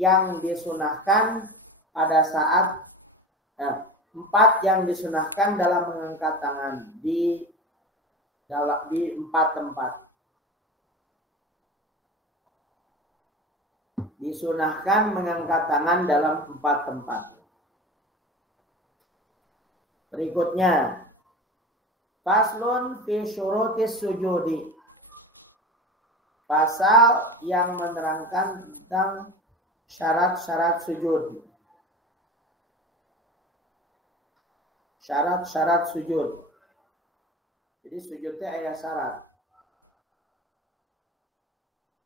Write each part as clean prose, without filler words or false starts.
yang disunahkan pada saat 4 yang disunahkan dalam mengangkat tangan di 4 tempat. Disunahkan mengangkat tangan dalam 4 tempat. Berikutnya, faslun fi syurutis sujudi. Pasal yang menerangkan tentang syarat-syarat sujud. Syarat-syarat sujud. Jadi sujudnya ada syarat.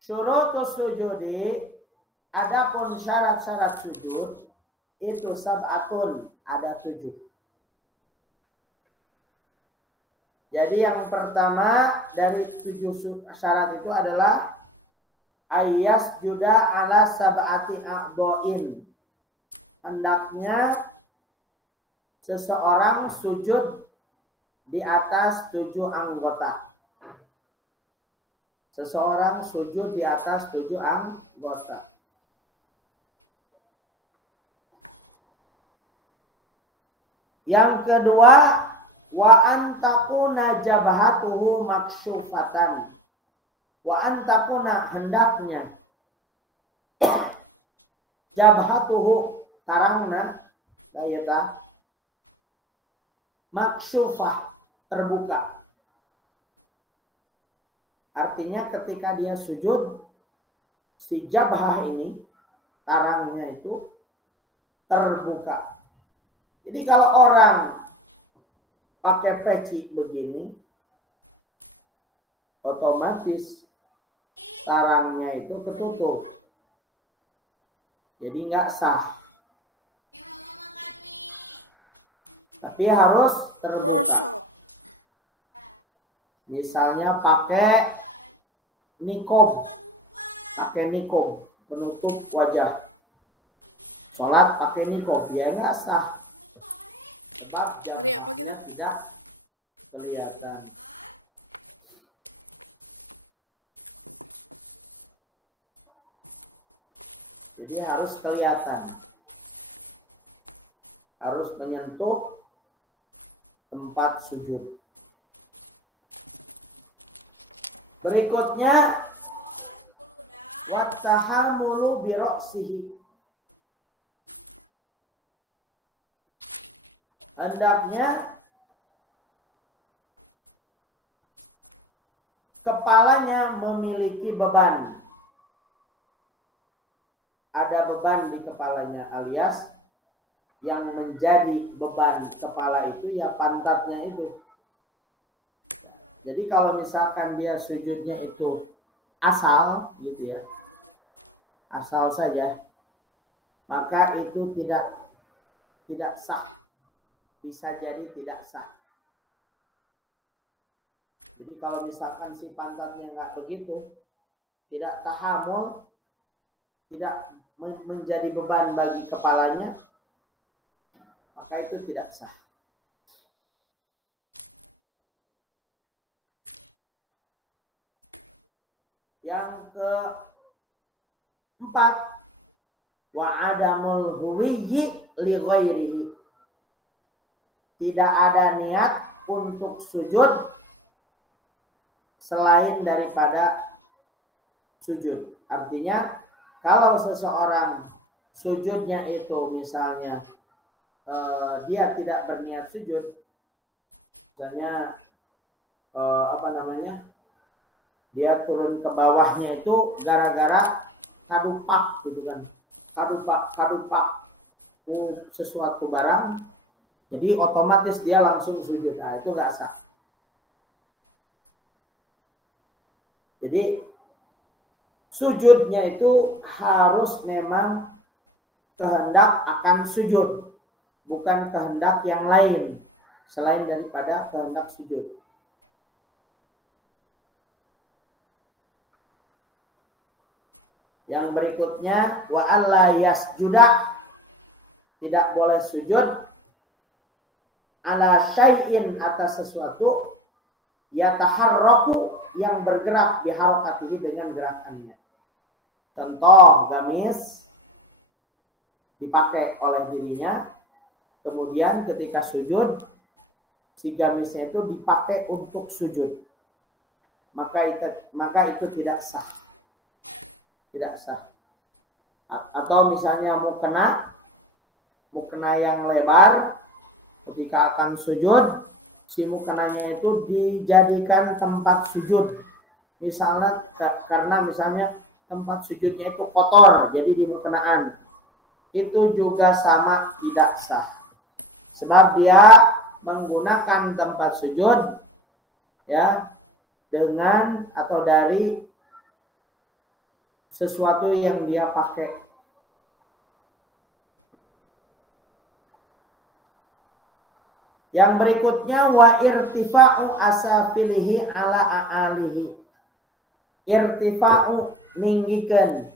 Syurutus sujudi, adapun syarat-syarat sujud itu sab'atun, ada 7. Jadi yang pertama dari 7 syarat itu adalah ayas juda ala sab'ati a'dha'in. Hendaknya seseorang sujud di atas 7 anggota. Seseorang sujud di atas 7 anggota. Yang kedua, wa antakuna jabhatuhu maksyufatan. Wa antakuna hendaknya jabhatuhu tarangna dayata maksyufah terbuka. Artinya ketika dia sujud, si jabhah ini tarangnya itu terbuka. Jadi kalau orang pakai peci begini, otomatis tarangnya itu ketutup. Jadi nggak sah. Tapi harus terbuka. Misalnya pakai nikob. Pakai nikob, penutup wajah. Sholat pakai nikob, ya nggak sah. Sebab jabhahnya tidak kelihatan. Jadi harus kelihatan. Harus menyentuh tempat sujud. Berikutnya, wattahamulu bi ra'sihi. Hendaknya kepalanya memiliki beban. Ada beban di kepalanya, alias yang menjadi beban kepala itu ya pantatnya itu. Jadi kalau misalkan dia sujudnya itu asal gitu ya, asal saja, maka itu tidak sah. Bisa jadi tidak sah. Jadi kalau misalkan si pantatnya nggak begitu, tidak tahamul, tidak menjadi beban bagi kepalanya, maka itu tidak sah. Yang keempat, wa adamul huwiyyi li ghairihi. Tidak ada niat untuk sujud selain daripada sujud. Artinya kalau seseorang sujudnya itu misalnya dia tidak berniat sujud, misalnya dia turun ke bawahnya itu gara-gara kadupak gitu kan, kadupak sesuatu barang. Jadi otomatis dia langsung sujud. Nah, itu nggak sah. Jadi sujudnya itu harus memang kehendak akan sujud, bukan kehendak yang lain selain daripada kehendak sujud. Yang berikutnya, wa alla yasjuda, tidak boleh sujud ala syai'in, atas sesuatu yataharraku, yang bergerak biharakatihi, dengan gerakannya. Contoh gamis dipakai oleh dirinya. Kemudian ketika sujud, si gamisnya itu dipakai untuk sujud. Maka itu tidak sah. Tidak sah. Atau misalnya mukena yang lebar, ketika akan sujud, si mukenanya itu dijadikan tempat sujud. Misalnya karena tempat sujudnya itu kotor, jadi di mukenaan. Itu juga sama tidak sah. Sebab dia menggunakan tempat sujud ya dengan atau dari sesuatu yang dia pakai. Yang berikutnya wa irtifa'u asafilihi ala a'alihi. Irtifa'u ninggikeun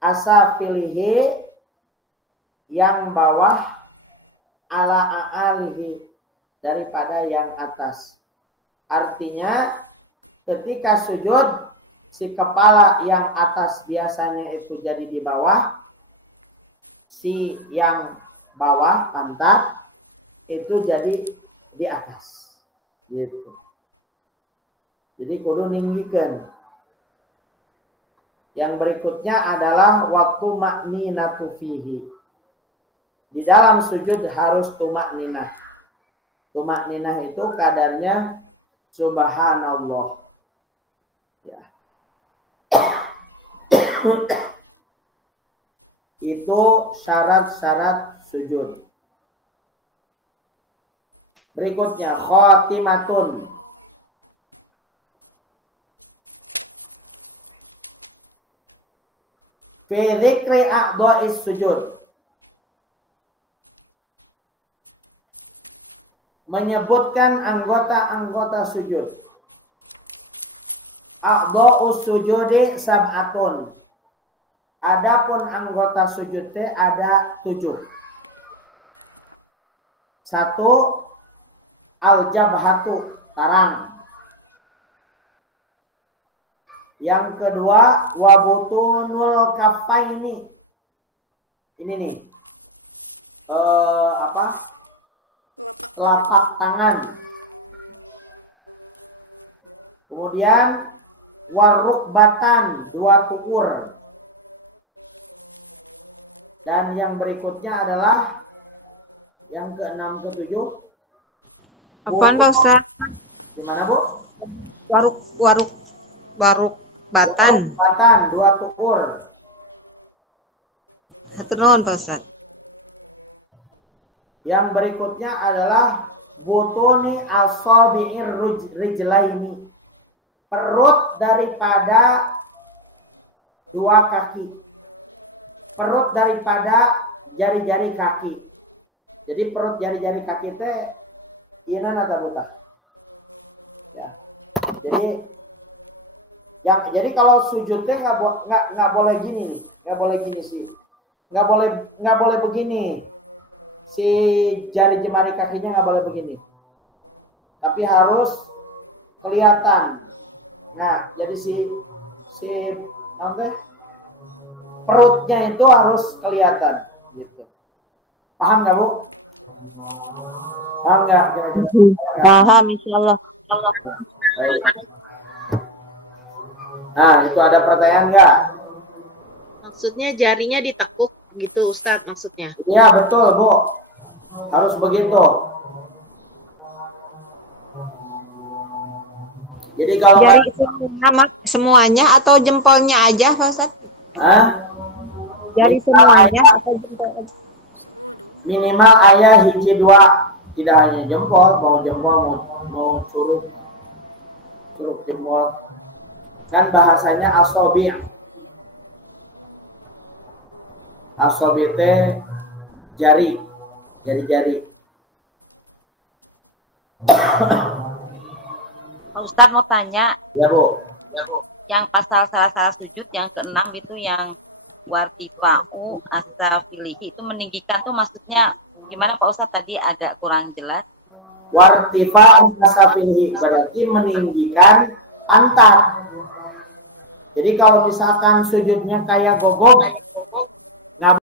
asafilihi yang bawah ala a'alihi daripada yang atas. Artinya ketika sujud si kepala yang atas biasanya itu jadi di bawah, si yang bawah pantat itu jadi di atas. Gitu. Jadi kudu ninggikeun. Yang berikutnya adalah waktu makninatu fihi. Di dalam sujud harus tumakninah. Tumakninah itu kadarnya subhanallah. Ya. Itu syarat-syarat sujud. Berikutnya khatimatun. Fi dzikri a'dha'is sujud. Menyebutkan anggota-anggota sujud. A'dha'us sujudi sab'atun. Adapun anggota sujud teh ada 7. 1 al-jabhatu, tarang. Yang kedua wabutunul kafaini. Ini nih. Telapak tangan. Kemudian warukbatan, 2 tukur. Dan yang berikutnya adalah yang ke-6 ke-7. Apaan Pak Ustaz? Gimana Bu? Warukbatan. Batan, 2 tukur. Hatur nuhun Pak Ustaz. Yang berikutnya adalah butuni asabi'ir rijlaini. Perut daripada 2 kaki. Perut daripada jari-jari kaki. Jadi perut jari-jari kaki teh ieu nata buta. Ya. Jadi kalau sujud teh nggak boleh gini nih, nggak boleh gini sih. Nggak boleh begini. Si jari jemari kakinya nggak boleh begini. Tapi harus kelihatan. Nah, jadi si perutnya itu harus kelihatan gitu. Paham nggak Bu? Paham nggak? Paham insyaallah. Nah, itu ada pertanyaan nggak? Maksudnya jarinya ditekuk gitu Ustadz maksudnya? Iya betul Bu. Harus begitu. Jadi kalau jari semuanya atau jempolnya aja Pak Ustadz? Jari semuanya atau jempol aja? Minimal ayah hiji 2, tidak hanya jempol, mau curug jempol. Kan bahasanya asobi. Asobi teh jari. Pak Ustadz mau tanya. Ya Bu. Yang pasal salah sujud yang ke-6 itu yang wartifa'u asafilihi itu meninggikan tuh maksudnya gimana Pak Ustadz, tadi agak kurang jelas. Wartifa'u asafilihi berarti meninggikan pantat. Jadi kalau misalkan sujudnya kayak gogok,